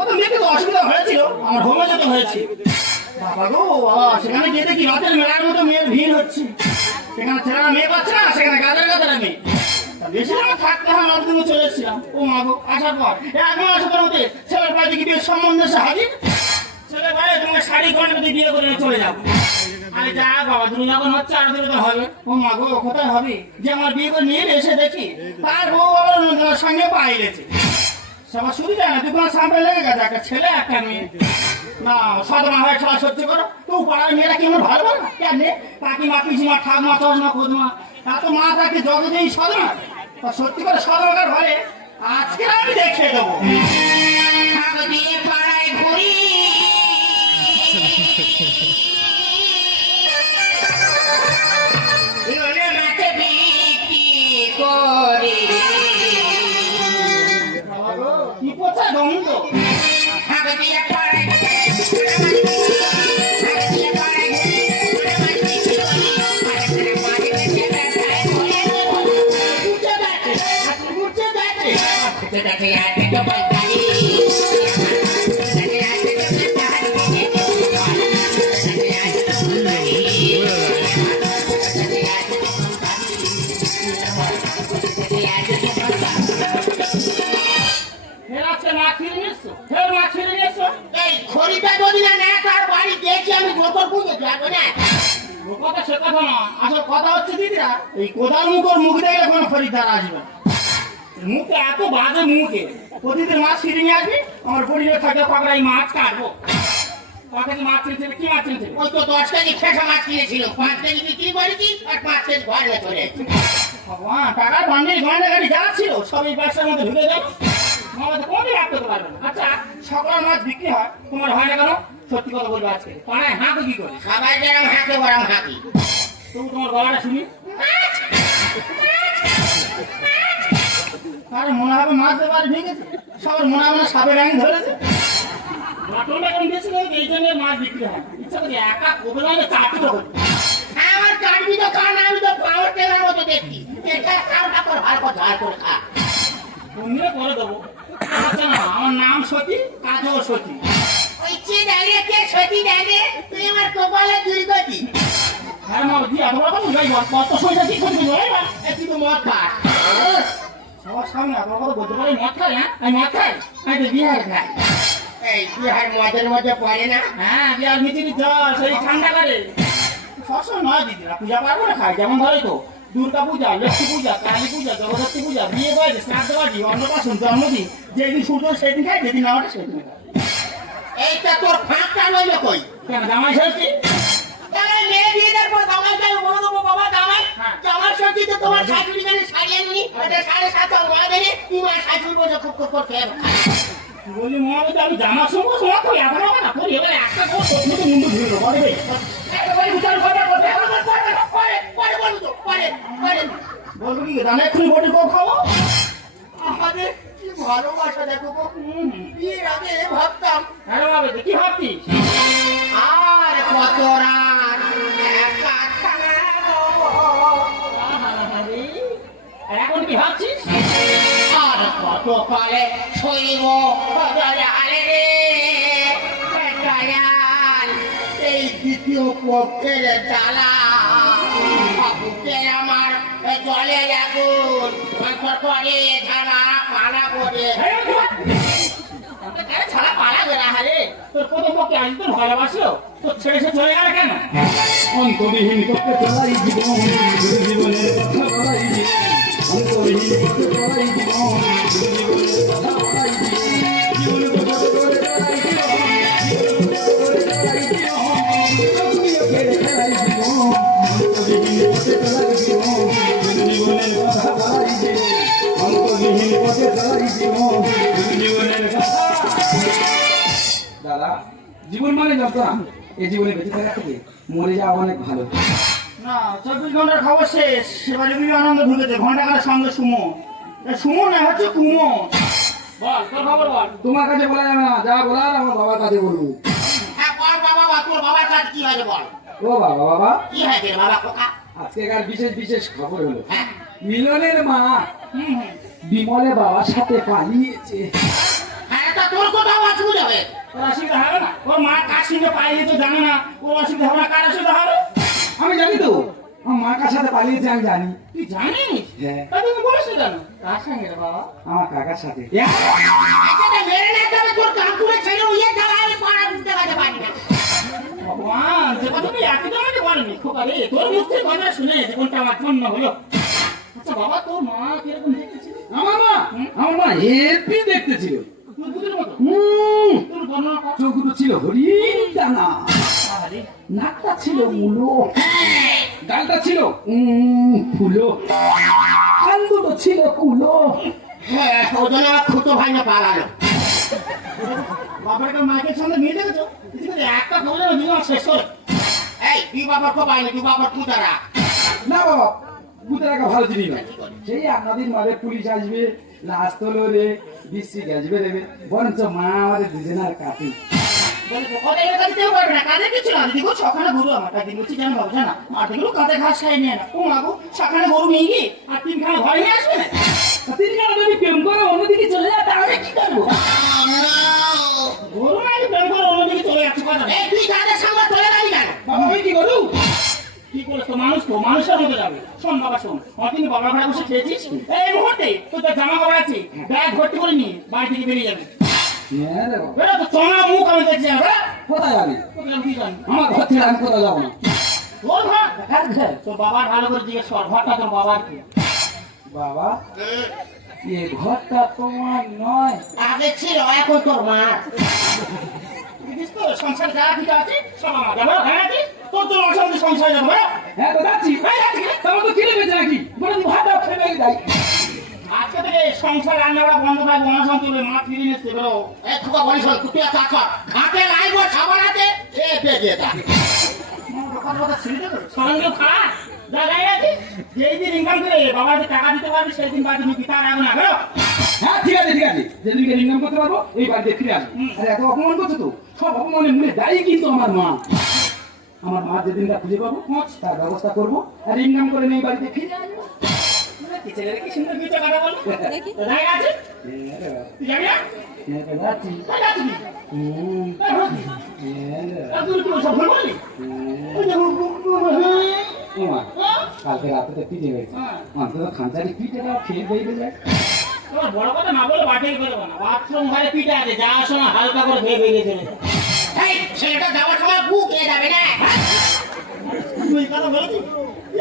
প্রথম তো অসুবিধা হয়েছিল। আমার হোমে যেতে হয়েছে। বাবা সেখানে গিয়ে দেখি রাতের মেলার মতো মেয়ের ভিড় হচ্ছে। সেখানে ছেলেরা মেয়ে পাচ্ছে সেখানে গাদার গাদার মেয়ে। বেশি থাকতে হয় নর্থ দিনে চলে এসেছিলাম। ও মা আসার পর। এক মাস পর ছেলের বাড়ি থেকে বিয়ের সম্বন্ধে এসে হাজির। ছেলে ভাই তোমাকে শাড়ি দিয়ে বিয়ে করে চলে যাব। আরে যা বাবা, তুমি যখন আর দিনে তো হবে। ও মা কোথায় হবে? যে আমার বিয়ে করে নিয়ে এসে দেখি, তার বউ আবার সঙ্গে গেছে। সবার সুবিধা না দুপুর সামনে লেগে গেছে, একটা ছেলে, একটা মেয়ে। না সাধারণ হয়, খেলা সহ্য করো। তো পাড়ার মেয়েরা কি আমার ভালো না? কেন কাকিমা পিসিমা ঠাকমা, চশমা কোদমা তা তো মা তাকে যত দিন সাধনা তা সত্যি করে সাধারণ ঘরে আজকে আমি দেখে দেবো। হাগ দিয়ে পুজো যাব না ও কথা সে কথা না। আসল কথা হচ্ছে দিদিরা এই কোদাল মুখ মুখ দেখলে কোনো খরিদ্দার আসবে। মুখে এত বাজে মুখে। প্রতিদিন মাছ ছিঁড়ে নিয়ে আসবি আমার পরিবার থাকে পাকড়াই মাছ কাটবো। পাখাতে মাছ ছিঁড়েছে কি মাছ ছিঁড়েছে ওই তো দশ কেজি খেসা মাছ কিনেছিল। পাঁচ কেজি বিক্রি করেছি আর পাঁচ কেজি ঘরে চলে। ভগবান টাকার বান্ডিল গয়না গাড়ি যা ছিল সব এই ব্যবসার মধ্যে ঢুকে গেল আমাদের কোনোদিন রাখতে পারবে না। আচ্ছা সকল মাছ বিক্রি হয়। তোমার হয় না কেন? সত্যি কথা বলব আজকে। পাড়ায় হাঁকো কি করে? সবাই যেরকম হাঁকে ওরম হাঁকি। তবু তোমার গলাটা শুনি। আরে মনে হবে মাছ দেবার ভেঙেছে। সবার মনে হবে সাপের ব্যাং ধরেছে। মাটনটা কেমন দিয়েছিল এই জন্য মাছ বিক্রি হয়। ইচ্ছা করি একা কবে না চারটে হবে আমার কাটবি তো কান আমি তো পাওয়ার টেলার মতো দেখছি। এটা কারটা তোর ভালো কথা আর করে খা? তুমি করে দেবো। আচ্ছা না আমার নাম সতী কাজও সতী। ওই চে দাঁড়িয়ে কে সতী দাঁড়িয়ে তুই আমার কপালে দুই গতি মা দি এত বড় কথা যাই কত সময় ঠিক করে দেবো এ তুই তো মদ খাস সবার সামনে এত বড় কথা বলতে পারি মদ খাই আমি মদ খাই আমি তো বিহার খাই এই বিহার মদের মধ্যে পড়ে না? হ্যাঁ বিহার মিচিনি জল সেই ঠান্ডা করে। সবসময় নয় দিদিরা পূজা পারব না খাই যেমন ধরে তো দুর্গা পূজা লক্ষ্মী পূজা কালী পূজা জগদ্ধাত্রী পূজা বিয়ে বাড়ি শ্রাদ্ধ বাড়ি অন্নপ্রাশন জন্মদিন যেদিন সূর্য সেদিন খাই যেদিন ওঠে সেদিন খাই এইটা তোর ফাঁকটা লইলো কই জামাই ষষ্ঠী তাহলে মেয়ে বিয়ে দেওয়ার পর জামাইকে আমি বলে দেবো বাবা জামাই হ্যাঁ। জামাই সত্যি তো তোমার শাশুড়ি জানি সারিয়ে নিনি এটা সাড়ে সাত মা আর শাশুড়ি বসে খুব খুব করতে হবে বলি মহাবতী আমি জামা সঙ্গে সময় করি এখন হবে না করি এবারে একটা করে প্রথমে মুন্ডু ধুলো বলে রে একেবারে বিচার করে করে করে করে করে বলব তো করে করে বলব জানা এক্ষুনি বটি খাব আমাদের কি ভালোবাসা দেখো গো? বিয়ের আগে ভাবতাম আরে বাবা কি ভাবছিস? আর কত রাত একা থাকব? আর এখন কি ভাবছিস? আর কত কালে শৈব দয়ালে রে দয়াল এই দ্বিতীয় পক্ষের জ্বালা। আমার জলে আগুন করে করে ছাড়া পালা বেড়া হারে তোর প্রথম পক্ষ কি আজ তো ভালোবাসলো তো ছেড়ে সে কেন জীবন জীবন মানে যন্ত্রণা এই জীবনে বেঁচে থাকা থেকে মরে যাওয়া অনেক ভালো। না চব্বিশ ঘণ্টার খবর শেষ। সেবারে বিবেকানন্দ ঢুকেছে। ঘণ্টা কাটার সঙ্গে সুমো। সুমো না হচ্ছে কুমো। বল তোর খবর বল। তোমার কাছে বলা যাবে না যা বলার আমার বাবার কাছে বলব। হ্যাঁ বল বাবা বা তোর বাবার কাছে কি হয়েছে বল। ও বাবা বাবা। কি হয়েছে বাবা কোথা আজকেকার বিশেষ বিশেষ খবর হলো হ্যাঁ। মিলনের মা বিমলে বাবার সাথে পালিয়েছে। হ্যাঁ তা তোর কোথাও অসুবিধা হবে তোর অসুবিধা হবে না। ওর মা কার সঙ্গে পাইলে তো জানে না। ওর অসুবিধা হবে না কার অসুবিধা হবে? আমি জানি তো। আমার মার কার সাথে পালিয়েছে আমি জানি। তুই জানিস? হ্যাঁ। তুমি বলিস কেন? কার সঙ্গে রে বাবা? আমার কাকার সাথে। মেরে না তবে তোর কাকুরে ছেড়ে উইয়ে যাওয়া আমি পাড়া পারতে পারি না। ভগবান যে কথা তুমি একই তোমাকে বলেনি খোকা রে তোর মুখ থেকে কথা শুনে জীবনটা আমার ধন্য হলো। আচ্ছা বাবা তোর মা কীরকম দেখতেছিল আমার মা? আমার মা হেপি দেখতে চোখ দুটো ছিল হরিণ দানা নাকটা ছিল মুলো গালটা ছিল ফুলো কান দুটো ছিল কুলো হ্যাঁ খুতো ভাই না পালালো বাবার একটা মাইকের সঙ্গে মিলে দেখেছ একটা খবর জীবন শেষ করে এই তুই বাবার কো পাইনি তুই বাবার তুই তারা না বাবা ভূতে রাখা ভালো জিনিস সেই আপনাদের মাঝে পুলিশ আসবে লাশ তোলবে বৃষ্টি গাছবে দেবে বরঞ্চ মা আমাদের দুজনের তো করে অন্যদিকে চলে যায় তাহলে কি করব? গরু না প্রেম করে অন্যদিকে চলে যাচ্ছে তুই তাদের সঙ্গে চলে গেলি কেন? আমি কি করু মানুষ তো মানুষের মতো যাবে। শোন বাবা শোন। ঘরে বসে খেয়েছিস? এই মুহূর্তে তোর তো জামা কাপড় আছে ব্যাগ ভর্তি করে নিয়ে বাড়ি থেকে বেরিয়ে যাবে। হ্যাঁ বাবা। তো চনা মুখ আমি দেখছি কোথায় যাবি কোথায় আমার ঘর থেকে আমি কোথাও যাব না। তোর ঘর? তোর বাবার ভালো করে জিজ্ঞেস কর ঘরটা তোর বাবার কি? বাবা এ ঘরটা তোমার নয়। আগে ছিল এখন তোর মা। দেখিস তো সংসার যা কিছু আছে সব আমার যাব হ্যাঁ কি? তোর তো অশান্তি সংসার যাব বেরো। হ্যাঁ তো যাচ্ছি। তোমার তো কিনে পেয়েছে নাকি বলে ভাত খেয়ে যাই। আজকে থেকে সংসার রান্নাটা বন্ধ থাকবে অনশান্তি হবে মা ফিরে নিচ্ছে বেরো এই খুকা বলিস তুই একটা আছ ঘাটে লাইব সাবান আছে এ পে দিয়ে দা যা আছে যেই দিন ইনকাম করে বাবাকে টাকা দিতে পারবি সেই দিন বাড়ি নিবি তার আগে না বেরো হ্যাঁ ঠিক আছে ঠিক আছে। যেদিনকে ইনকাম করতে পারব এই বাড়িতে ফিরে আসব। আরে এত অপমান করছ তো? সব অপমানে মনে দায়ী কিন্তু আমার মা। আমার মা যেদিনটা খুঁজে পাবো তার ব্যবস্থা করব। আর ইনকাম করে নিয়ে বাড়িতে ফিরে আসব। কি কি তো কি? কালকে রাতে তো পিঠে হয়েছে। হ্যাঁ। অন্তত খাঁচারি খেয়ে বেরিয়ে যায় তোমার বড় কথা না বলে বাটিল করে না। বাথরুম ঘরে পিঠে আছে যা হালকা করে ভেবে বেরিয়ে চলে এই ছেলেটা যাওয়ার সময় বুক এ যাবে না। তুই কথা বলছিস?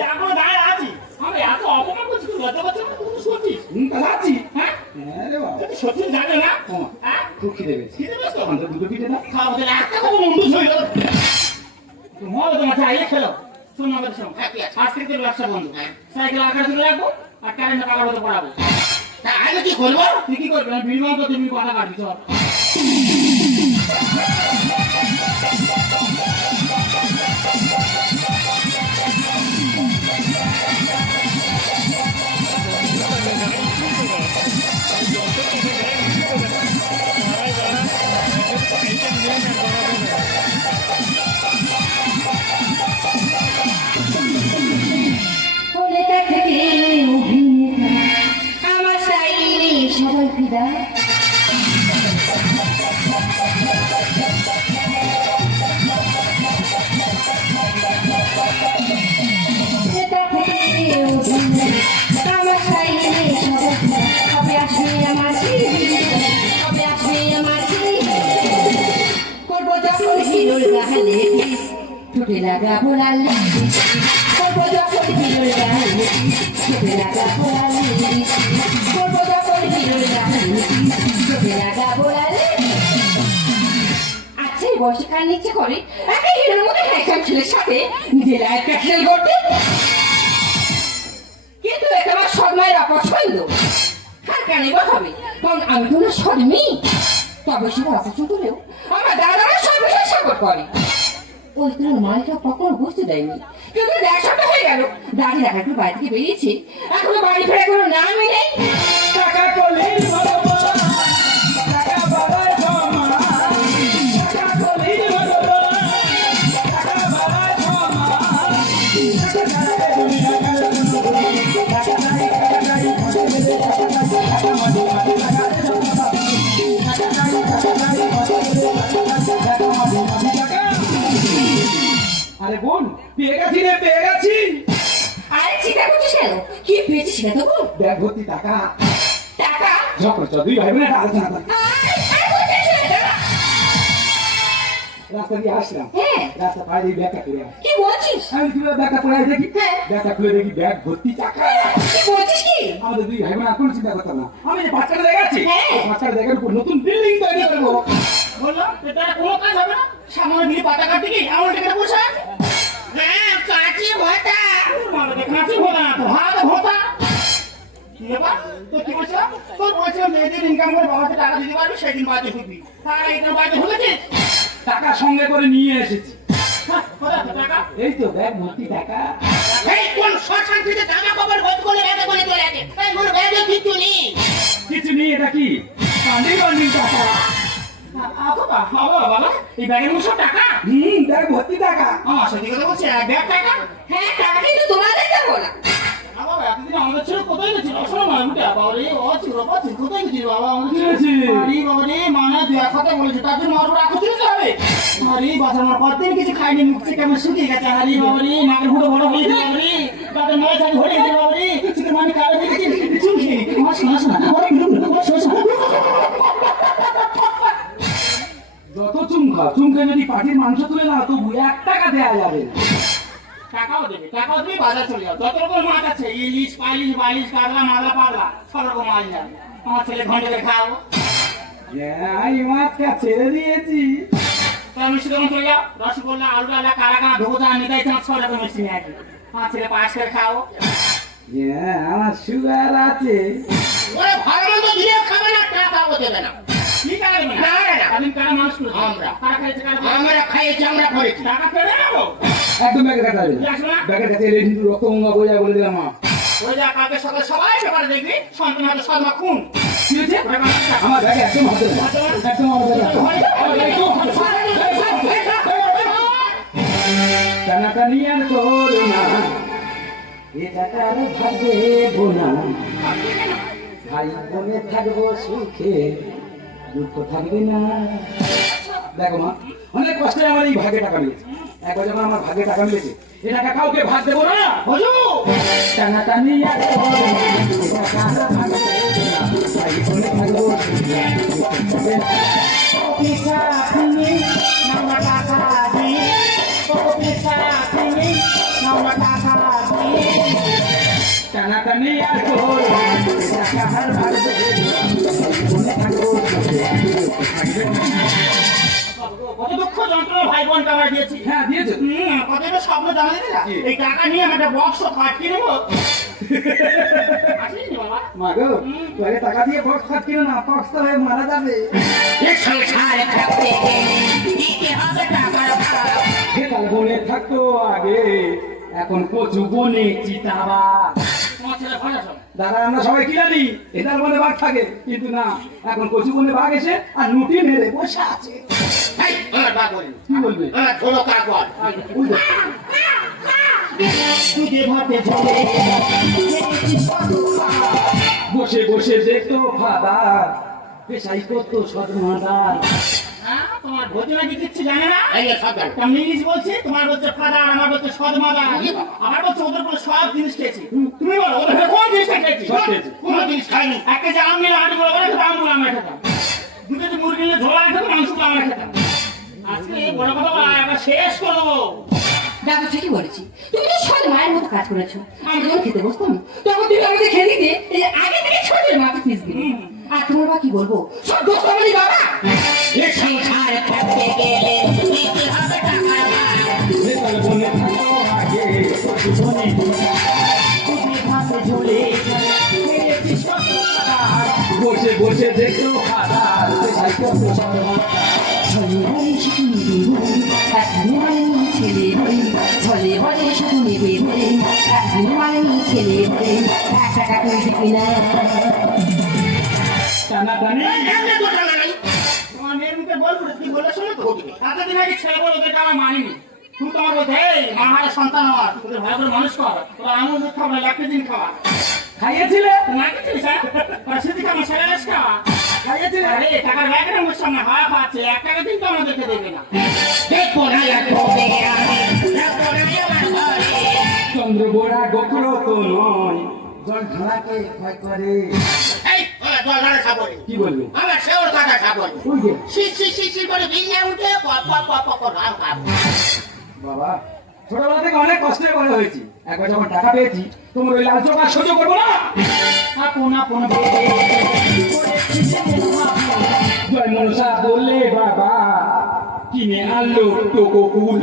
এখনও দাঁড়িয়ে আছিস? আমি এত অপমান করছি তুই লজ্জা করছিস না? তুই সত্যিস হুম, হ্যাঁ? হ্যাঁ রে বাবা। তুই সত্যি জানে না? হ্যাঁ। খুব খিদে পেয়েছে। খিদে পেয়েছে তো? অন্তত দুটো পিঠে দাও। খাওয়া ওদের একটা খুব মন্দ মনে তোমার চাইলে খেলো। শোনো আমাদের শোনো। হ্যাঁ, ঠিক আছে। আজ থেকে তোর ব্যবসা বন্ধ। হ্যাঁ। সাইকেল আকার তুলে রাখব আর কারেন্ট কাকার মতো পড়াবো। আমি কি করব? তুই কি করবি বিল তো তুমি কথা কাটবি আচ্ছা এই বয়সে কার করে? হ্যান্ডসাম ছেলের সাথে নিজের লাইফ ক্যাপচার করতে কিন্তু এটা আমার সন্মায়ের অপছন্দ। কার কেন কারণ আমি তো না সন্মি তবে সেটা অপছন্দ হলেও আমার দাদা আমার সব বিষয় সাপোর্ট করে। ওই তোর কখনো বুঝতে দেয়নি। কিন্তু দেখ সপ্তাহ হয়ে গেল দাদি দেখা একটু বাড়ি থেকে বেরিয়েছে। এখনও বাড়ি ফেরা কোনো নামই নেই। টাকা তো বল ব্যাগ ভর্তি টাকা। টাকা? ঝগড়া চল দুই ভাই বোন একটা আলোচনা করি? রাস্তা দিয়ে আসলাম। হ্যাঁ। রাস্তা পাড়ে দিয়ে ব্যাগটা করে কি বলছিস? আমি কীভাবে ব্যাগটা পড়ে দেখি? হ্যাঁ। ব্যাগটা খুলে দেখি ব্যাগ ভর্তি টাকা। কি বলছিস কি? আমাদের দুই ভাই বোন আর কোনো চিন্তা করতাম না। আমি যে পাঁচটা জায়গা আছি হ্যাঁ। উপর নতুন বিল্ডিং তৈরি করব। বললাম এটা কোনো কাজ হবে না? সামনে গিয়ে পাতা কাটতে কি? টেকে হ্যাঁ মানে না তো। ভাড়া কি ব্যাপার তো কি বলছিলাম তোর বলছিলাম মেয়েদের ইনকাম করে বাবাকে টাকা দিতে পারবি সেদিন বাড়িতে ঢুকবি তার এইটা বাড়িতে ঢুকেছিস টাকা সঙ্গে করে নিয়ে এসেছি টাকা এই তো ব্যাগ ভর্তি টাকা এই কোন শ্মশান থেকে জামা কাপড় ভর্তি করে ব্যাগে করে চলে আছে এই কোনো ব্যাগে কিছু নেই কিছু নেই এটা কি পান্ডি টাকা বাবা এই ব্যাগের মধ্যে টাকা হুম ব্যাগ ভর্তি টাকা আমার সত্যি কথা বলছি এক ব্যাগ টাকা হ্যাঁ টাকা কিন্তু তোমাদের দেবো না। আ বাবা এতদিন আমাদের ছেলে কোথায় গেছিল? শোনো না উঠে বাবা রে ও ছিল পাচ্ছি কোথায় গেছিল বাবা? আমাদের ছেলে। গেছে। আরে বাবা রে দু কথা বলেছে তার জন্য আমার রাখতে দিতে হবে আরে কতদিন কিছু খাইনি মুখছে কেমন শুকিয়ে গেছে। আরে বাবা রে নাকের ফুটো বড় হয়েছে বাবা রে তাদের মায়ের সাথে ভরে গেছে বাবা রে। চিকেন মানে কালো খেয়ে আমার শোনা শোনা আমার বিলু আমার শোনা শোনা যত চুম খাও চুমকে যদি পাটির মাংস তুলে না তবু এক টাকা দেওয়া যাবে না। টাকাও দেবে টাকাও দেবে বাজার চলে যাও। যত রকম মাছ আছে ইলিশ পালিশ বালিশ কাতলা মাদলা পাগলা সব রকম মাছ যাবে আমার ছেলে ঘন্টে খাওয়াবো এই মাছটা ছেড়ে দিয়েছি। তো মিষ্টি দোকান চলে যাও। রসগোল্লা আলু আলা কালাকানা ঢোকা নিতাই চাঁদ ছ রকম মিষ্টি নিয়ে আসবে। আমার ছেলে পাশ করে খাও আমার সুগার আছে। ওরে ভালো মন্দ দিলে খাবে না টাকাও দেবে না। ঠিক আছে না, না, না। আমি কারা মানুষ আমরা। আমরা খাইয়েছি আমরা করেছি টাকা ফেলে নেব একদম ব্যাগের কাছে আসবে না। আসবে না? ব্যাগের কাছে এলে কিন্তু রক্তগঙ্গা বয়ে যায় বলে দিলাম মা ওই যা কালকে সকালে সবাই ব্যাপারে দেখবি সন্তান হাতে খুন কি। আমার ব্যাগে একদম হাতে দেবে না। একদম আমার ব্যাগে ব্যাগে দেবে। টানাটানি আর করো না ভাগে বোনা ভাই বোনে থাকব সুখে দুঃখ থাকবে না। দেখো মা অনেক কষ্টে আমার এই ভাগে টাকা মিলেছে একবার যখন আমার ভাগে টাকা মিলেছে এ টাকা কাউকে ভাগ দেবো না। হুজুর! টানাটানি আর করো না, এ টাকার ভাগে বোনা, ভাই বোনে থাকব সুখে দুঃখ থাকবে না। পিছা তুমি নামা টাকা দি ও পিছা তুমি নামা টাকা দি টানাটানি আর দুঃখ থাকবে কত দুঃখ যন্ত্রণা ভাই বোন টাকা দিয়েছি। হ্যাঁ দিয়েছে। তো। হুম কত একটা স্বপ্ন জানা দিবি না? এই টাকা নিয়ে আমি একটা বক্স তোকে টাকা দিয়ে বক্স খাট কিনো না বক্স তো হয়ে মারা যাবে। এ সংসারে থাকতে গেলে দিতে হবে টাকার ভাড়া সেকাল বনে থাকতো আগে এখন কচু বনে চিতাবা তোমার ছেলে ভালো সব দাদা আমরা সবাই কি জানি এটার মনে বাঘ থাকে কিন্তু না এখন কচু বনে বাঘ এসে আর নুটি মেরে বসে আছে। বলি। কি বলবে? বসে বসে দেখতো ফাদার। পেশাই করতো সদমাদার। তোমার ভোজনা কি কিচ্ছু জানে না? এই যে। আমি ইংলিশ বলছি তোমার বলছে ফাদার আমার বলছে সদ মাদার আমার বলছে ওদের কোনো সব জিনিস খেয়েছি। তুমি বলো ওদের কোন জিনিসটা খেয়েছি। কোনো জিনিস খাইনি। এক কেজি আম নিলে আট বড় করে আমগুলো আমরা খেতাম। দু কেজি মুরগি নিলে ঝোলা খেতাম মাংসগুলো আমরা খেতাম। আজকে বড় কথা বলা একবার শেষ করব। দেখো ঠিকই বলেছি। তুমি তো সব মায়ের মতো কাজ করেছ। আমি যখন খেতে বসতাম তখন তুমি আমাদের খেয়ে দিতে এই আগে থেকে ছোটের মাথা দিলে আর তোমার বা কি বলব সব দোষ বাবা এতদিন আগে ছেলে বলে ওদেরকে আমার মানিনি। তুমি তোমার বলতে এই, মা হারা সন্তান আমার। তোদের ভালো করে মানুষ কর। তোরা আমল দুধ খাবার একটা দিন খাওয়া। খাইয়েছিলে? তোমার কি ছিলিস হ্যাঁ? সিদ্ধি খাওয়া ছেলে বেশ খাওয়া খাইয়েছিলে? আরে, টাকার ব্যাগের আমার সামনে হাওয়া খাচ্ছে এক দিন তো আমাদেরকে দেবে না। দেখব না আমার। চন্দ্র গোড়া গোখর তো নয়। জল ঢালাকে ভয় করে। কি বলবে? আমার শেওর কাটা খাব শি, শি, শি, শি করে বিলিয়ে উঠে পপ, পপ, পপ, পপ করে বাবা ছোটবেলা থেকে অনেক কষ্টে বড় হয়েছি। একবার যখন টাকা পেয়েছি তোমার ওই লাল চোখ আর সহ্য করব না। আপন আপন ভেবে জয় মনসা বললে বাবা কিনে আনলো টোকো ফুল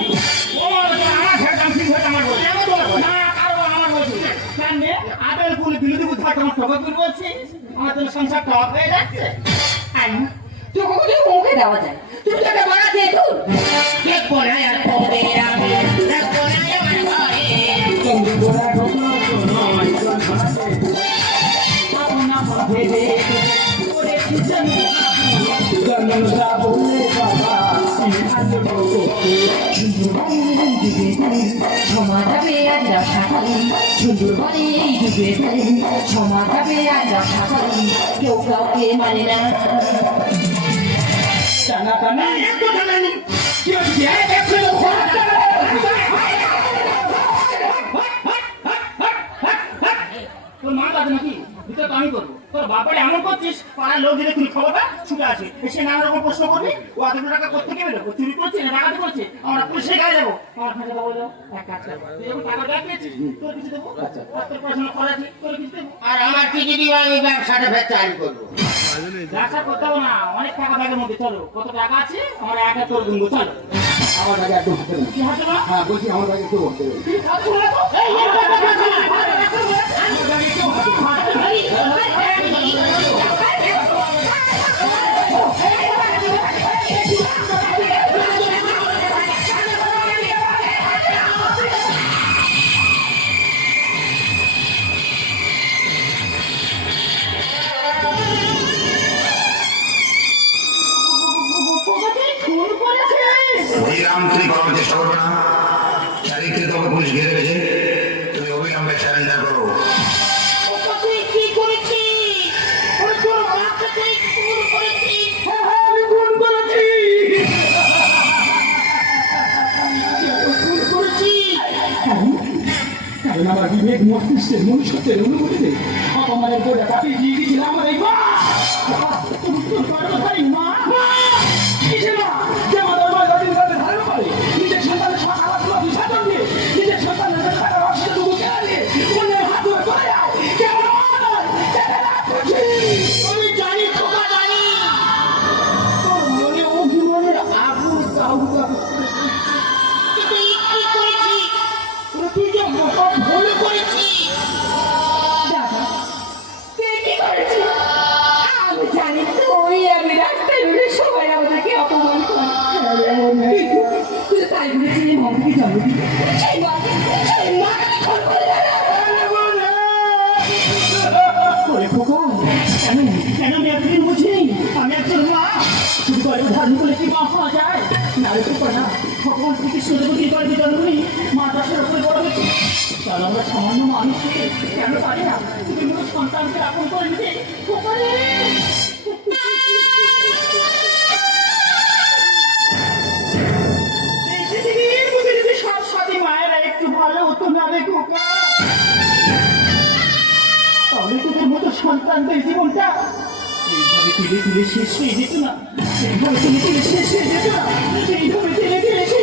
এখন বলছি আমার জন্য সংসার হয়ে যাচ্ছে। চোখগুলি মুখে দেওয়া তুমি তো বড়া তো কে কোনায় আর কবে রাখে কোনায় আমার ঘরে। 사는 중불거리 이두개 사는 정확하게 앉아 사서는 교과에 말리는 싸나바나 양보하는 여기에 তো আমি করব তোর বাপারে এমন করছিস পাড়ার লোক দিলে তুমি খবরটা ছুটে আছে এসে নানা রকম প্রশ্ন করবি ও এতগুলো টাকা কোথেকে পেল ও চুরি করছে না ডাকাতি করছে আমরা পুলিশে গায়ে যাব আমার কাছে যাব বলো এক কাজ করব তুই যখন টাকা পেয়েছিস তোর কিছু দেবো তোর পড়াশোনা করা আছে তোর কিছু দেবো আর আমার টিকি দিয়ে আমি ব্যবসাটা ফের চালু করব ব্যবসা করতে হবে না অনেক টাকা ব্যাগের মধ্যে চলো কত টাকা আছে আমার একা তোর গুনবো চলো আমার কাছে একদম হাতে না কি হাতে না হ্যাঁ বলছি আমার কাছে একটু তুই হাত ভগবান শ্রীকৃষ্ণ দেবতী গর্বে জন্মনি মা দাসের উপরে বড় হয়েছে আমরা সামান্য পারি না? তুমি মনে সন্তানকে আপন করে সব মায়েরা একটু ভালো হতো না মতো সন্তানদের জীবনটা তুলে শেষ হয়ে যেত না। এইভাবে তুলে তুলে শেষ হয়ে যেত না। এইভাবে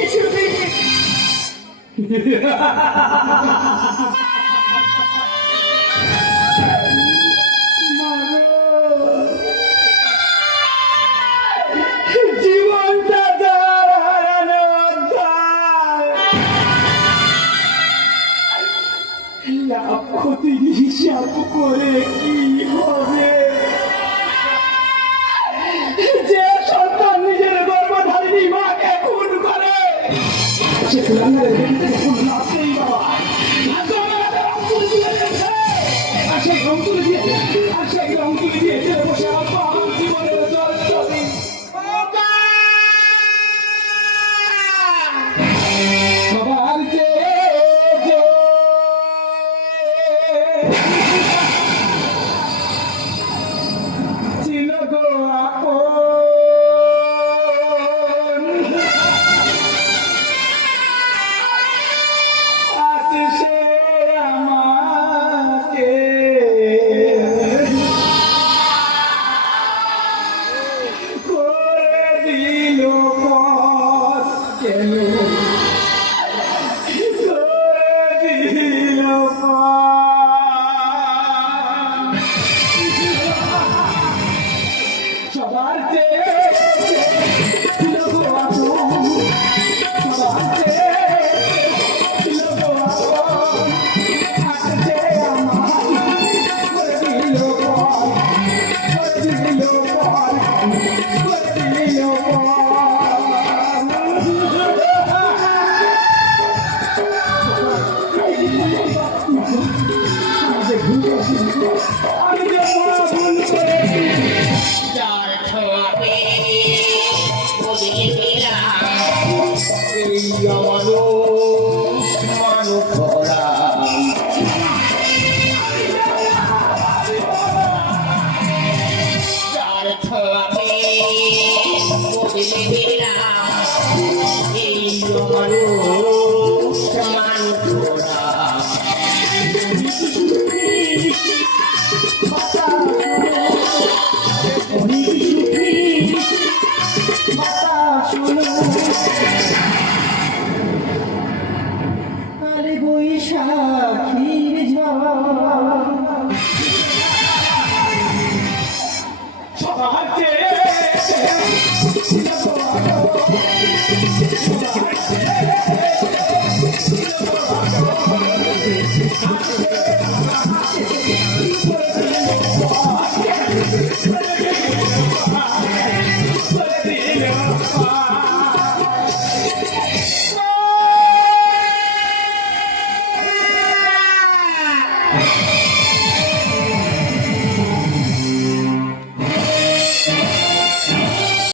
ক্ষতি হিসাব করে কি হবে যে সন্তান নিজের গর্ভধারিণী মাকে খুন করে। Mr.